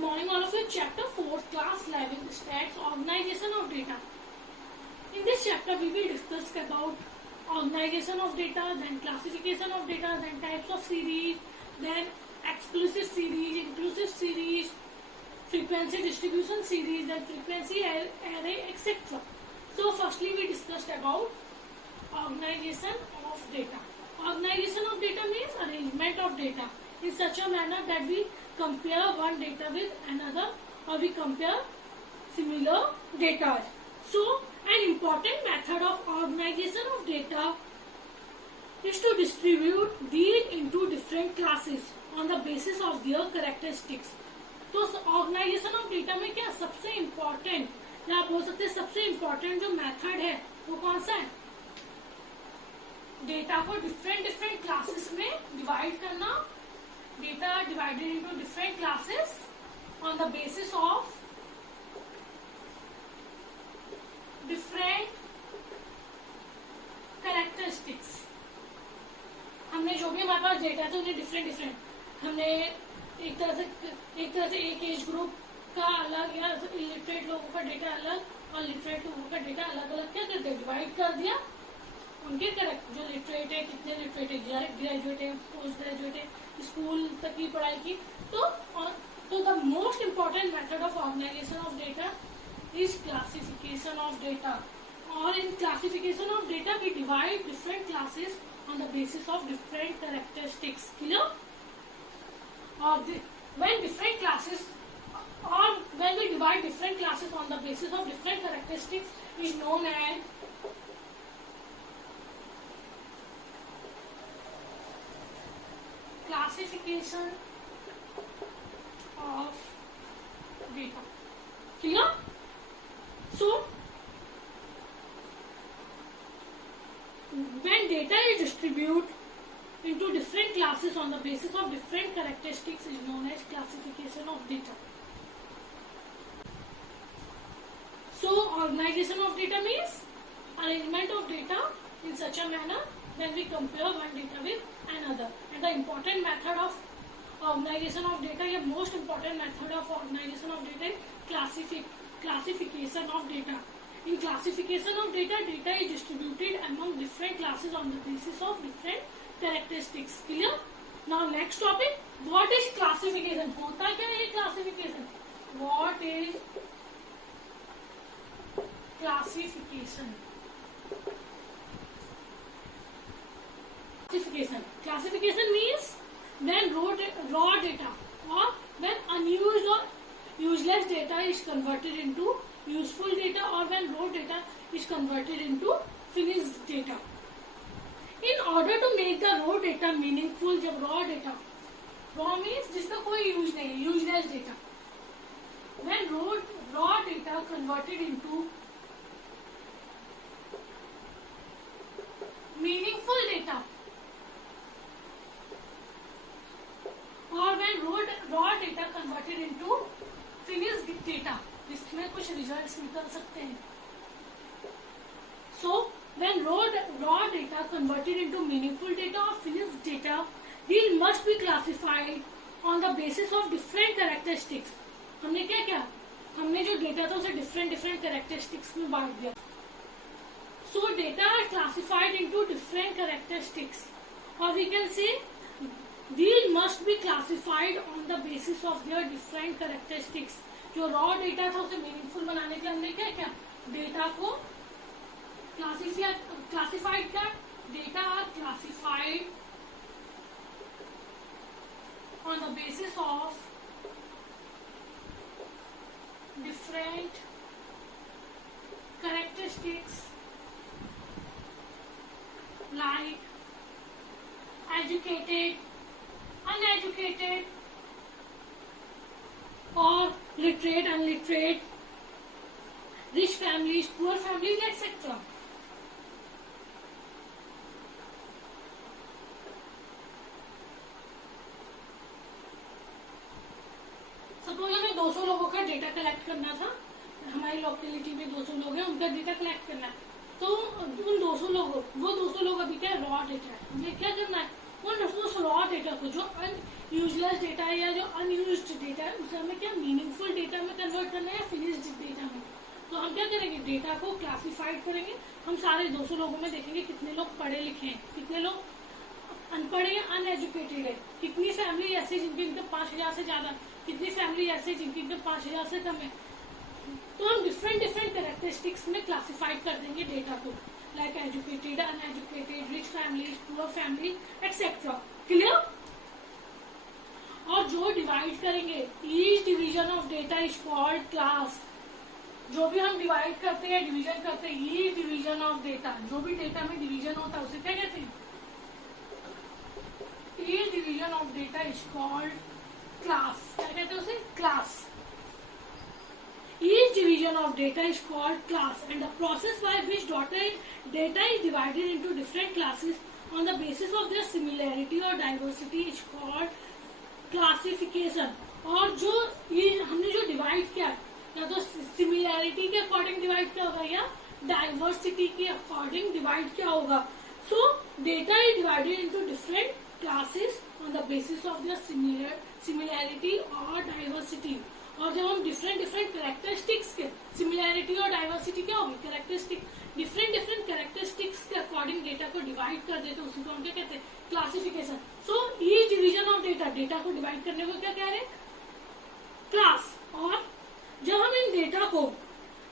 Good morning all of you. Chapter 4, class 11, stats, organization of data. In this chapter we will discuss about organization of data, then classification of data, then types of series, then exclusive series, inclusive series, frequency distribution series, then frequency array, etc. So firstly we discussed about organization of data. Organization of data means arrangement of data in such a manner that we compare one data with another or we compare similar data. So an important method of organization of data is to distribute these into different classes on the basis of their characteristics. तो organisation of data में क्या सबसे important या आप बोल सकते हैं सबसे इम्पोर्टेंट जो मेथड है वो कौन सा है? डेटा को डिफरेंट क्लासेस में डिवाइड करना. Data divided into different classes on the basis of different characteristics. हमने जो भी हमारे पास डेटा था उन्हें डिफरेंट हमने एक तरह से एक एज ग्रुप का अलग या इलिटरेट लोगों का डेटा अलग और लिटरेट लोगों का डेटा अलग अलग क्या कर दिया, डिवाइड कर दिया. उनके करेक्ट जो लिटरेट है, कितने लिटरेट है, ग्रेजुएट है, पोस्ट ग्रेजुएट है, स्कूल तक की पढ़ाई की. तो the most important method of organization of data is classification of data. और in classification of data we divide different classes on the basis of different characteristics. Clear? Or when different classes or when we divide different classes on the basis of different characteristics is known as classification of data. Clear? So when data is distributed into different classes on the basis of different characteristics is known as classification of data. So organization of data means arrangement of data in such a manner when we compare one data with another. And the important method of organization of data, the most important method of organization of data is classification of data. In classification of data, data is distributed among different classes on the basis of different characteristics. Clear? Now next topic, what is classification? होता क्या है classification? What is classification? Classification means when raw data or when unused or useless data is converted into useful data or when raw data is converted into finished data. In order to make the raw data meaningful, जब raw means जिसका कोई use नहीं है, useless data. When raw data converted into meaningful data or when raw data converted into finished data, इसमें कुछ results निकल सकते हैं. So when raw data converted into meaningful data or finished data, these must be classified on the basis of different characteristics. हमने क्या किया? हमने जो डेटा था उसे different characteristics में बांट दिया. So data are classified into different characteristics, or we can say these must be classified on the basis of their different characteristics. जो raw data था उसे meaningful बनाने के लिए हमने क्या किया? डेटा को classified क्या? Data are classified on the basis of different characteristics like educated, uneducated, or literate, unliterate, rich families, poor families, etc. Suppose हमें 200 लोगों का डेटा कलेक्ट करना था. हमारी लोकेलिटी में 200 लोग हैं, उनका डेटा कलेक्ट करना है. तो उन 200 लोग अभी क्या रॉ डेटा है, हमें क्या करना है? उन रॉ डेटा को जो यूजलेस डेटा है या जो अनयूज्ड डेटा है उसे हमें क्या मीनिंगफुल डेटा में कन्वर्ट करना है या फिनिश्ड डेटा में। तो हम क्या करेंगे, डेटा को क्लासिफाइड करेंगे। हम सारे 200 लोगों में देखेंगे कितने लोग पढ़े लिखे हैं, कितने लोग अनपढ़ या अनएजुकेटेड है, कितनी फैमिली ऐसी जिनकी इनकम 5,000 से ज्यादा, कितनी फैमिली ऐसी जिनकी इनकम 5,000 से कम है। तो हम डिफरेंट कैरेक्टरिस्टिक्स में क्लासिफाइड कर देंगे डेटा को, like educated, uneducated, rich family, poor family, etcetera. Clear? और जो डिवाइड करेंगे, each division of data is called class. जो भी हम डिवाइड करते हैं, डिवीजन करते हैं, ईच डिवीजन ऑफ डेटा, जो भी डेटा में डिवीजन होता है उसे क्या कहते हैं? Each division of data is called class. क्या कहते हैं उसे? Class. Each division of data is called class, and the process by which data is divided into different classes on the basis of their similarity or diversity is called classification. और जो ये हमने जो divide किया, या तो similarity के according divide किया होगा या डाइवर्सिटी के अकॉर्डिंग डिवाइड किया होगा। सो data is divided into different classes on the basis of their similarity और डाइवर्सिटी। और जब हम डिफरेंट कैरेक्टरिस्टिक्स के, सिमिलैरिटी और डाइवर्सिटी क्या होगी? कैरेक्टरिस्टिक, डिफरेंट कैरेक्टरिस्टिक्स के अकॉर्डिंग डेटा को डिवाइड कर देते, उसी को हम क्या कहते हैं? Classification. So each division of data को डिवाइड करने को क्या कह रहे हैं? क्लास। और जब हम इन डेटा को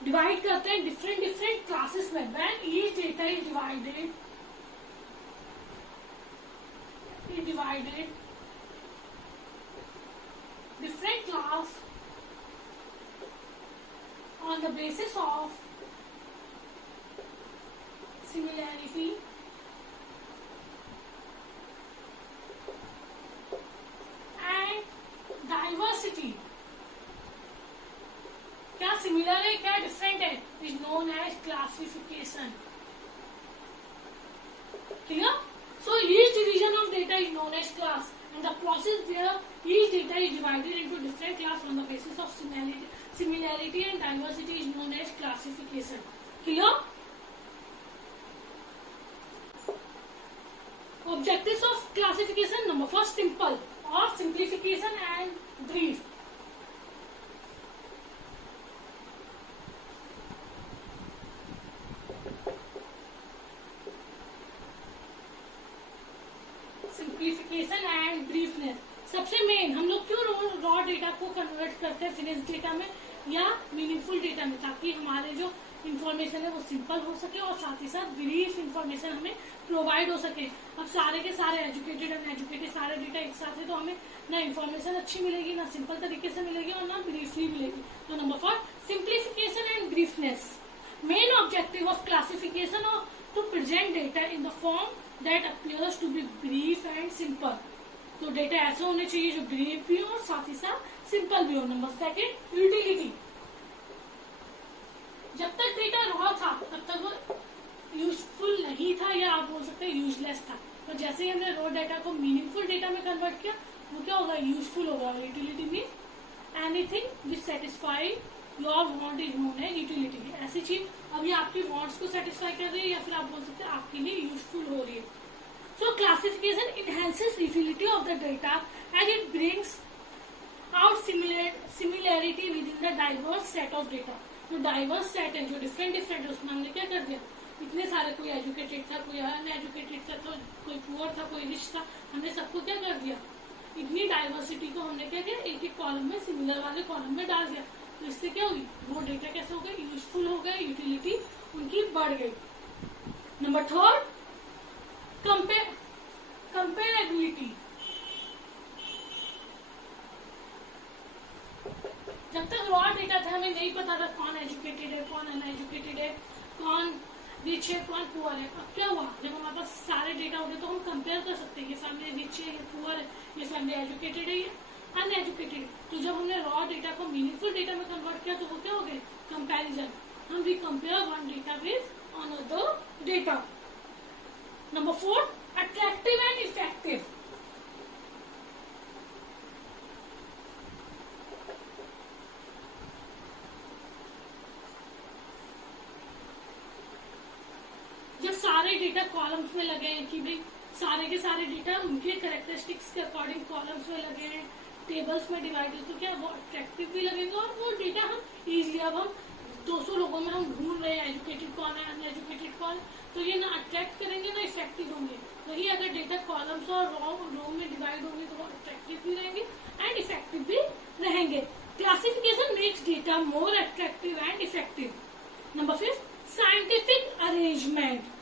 डिवाइड करते हैं डिफरेंट क्लासेस में, when each data is divided different class on the basis of similarity and diversity। क्या सिमिलर है, क्या डिफरेंट है, is known as classification. Clear? So each division of data is known as class, and the process where each data is divided into different class on the basis of similarity and diversity is known as classification. Clear? Objectives of classification: number first, simple or simplification and brief. Simplification and briefness. सबसे main हम लोग क्यों raw data को convert करते हैं finish data में या meaningful data में, ताकि हमारे जो इन्फॉर्मेशन है वो सिंपल हो सके और साथ ही साथ ब्रीफ इन्फॉर्मेशन हमें प्रोवाइड हो सके। अब सारे के सारे एजुकेटेड अनएजुकेटेड सारे डेटा एक साथ है तो हमें ना इन्फॉर्मेशन अच्छी मिलेगी, ना सिंपल तरीके से मिलेगी और ना ब्रीफली मिलेगी। तो number 4, simplification and briefness. Main objective of classification और to present data in the form that appears to be brief and simple। तो डेटा ऐसे होने चाहिए जो ब्रीफ भी हो और साथ ही साथ सिंपल भी हो। Number 2, utility. जब तक डेटा रॉ था तब तक वो यूजफुल नहीं था, या आप बोल सकते हैं यूजलेस था। तो जैसे ही हमने रॉ डेटा को मीनिंगफुल डेटा में कन्वर्ट किया, वो क्या होगा? यूजफुल होगा। Utility mean anything which satisfy your want is known है यूटिलिटी। ऐसी चीज अभी आपकी वांट्स को सेटिस्फाई कर रही है या फिर आप बोल सकते हैं आपके लिए यूजफुल हो रही है। सो classification enhances utility of the data and it brings out similarity with in the diverse set of data. जो डाइवर्स सेट है, जो डिफरेंट है, उसमें हमने क्या कर दिया? इतने सारे, कोई एजुकेटेड था, कोई अनएजुकेटेड था, तो कोई पुअर था, कोई रिच था, हमने सबको क्या कर दिया? इतनी डाइवर्सिटी को हमने क्या किया? एक कॉलम में, सिमिलर वाले कॉलम में डाल दिया। तो इससे क्या हुई? वो डेटा कैसे हो गए? यूजफुल हो गए, यूटिलिटी उनकी बढ़ गई। Number 3, comparability. जब तक रॉ डेटा था हमें नहीं पता था कौन एजुकेटेड है, कौन अनएजुकेटेड है, कौन रिच है, कौन पुअर है। अब क्या हुआ? जब हमारे पास सारे डेटा हो गए तो हम कंपेयर कर सकते हैं, ये फैमिली रिच है, ये पुअर है, ये फैमिली एजुकेटेड है, ये अनएजुकेटेड। तो जब हमने रॉ डेटा को मीनिंगफुल डेटा में कन्वर्ट किया तो वो क्या हो गए? कंपैरिजन। हम we compare one data with another data. Number 4, attractive and effective. जब सारे डेटा कॉलम्स में लगे हैं कि भाई सारे के सारे डेटा उनके कैरेक्टरिस्टिक्स के अकॉर्डिंग कॉलम्स में लगे हैं, टेबल्स में डिवाइड है तो क्या वो अट्रैक्टिव भी लगेंगे और वो डेटा हम इजिली, अब हम 200 लोगों में हम ढूंढ रहे हैं एजुकेटेड कौन है अनएजुकेटेड कौन, तो ये ना अट्रैक्ट करेंगे ना इफेक्टिव होंगे। वही अगर डेटा कॉलम्स और रो में डिवाइड होंगे तो वो अट्रैक्टिव भी रहेंगे एंड इफेक्टिव भी रहेंगे। Classification makes data more attractive and effective. Number 5, scientific arrangement.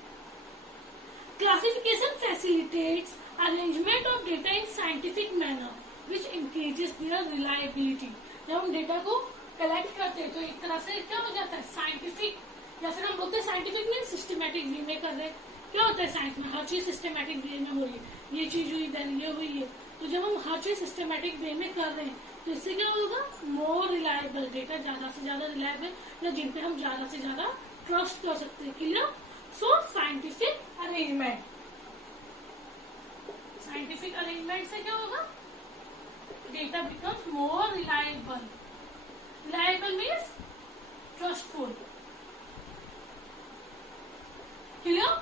Classification facilitates arrangement of data in scientific manner, which increases their reliability. जब हम डेटा को कलेक्ट करते हैं तो एक तरह से क्या हो जाता है साइंटिफिक, या फिर हम बोलते हैं साइंटिफिक में सिस्टमैटिक वे में कर रहे हैं। क्या होता है साइंस में, हर चीज सिस्टमैटिक वे में हो रही है, ये चीज हुई देन ये हुई है, तो जब हम हर चीज सिस्टमैटिक वे में कर रहे हैं तो इससे क्या होगा, मोर रिलायबल डेटा, ज्यादा से ज्यादा रिलायबल, या जिन पे हम ज्यादा से ज्यादा ट्रस्ट कर सकते हैं। क्लियर? सो साइंटिफिक अरेंजमेंट, साइंटिफिक अरेंजमेंट से क्या होगा, data becomes more reliable. Reliable means trustful. Clear?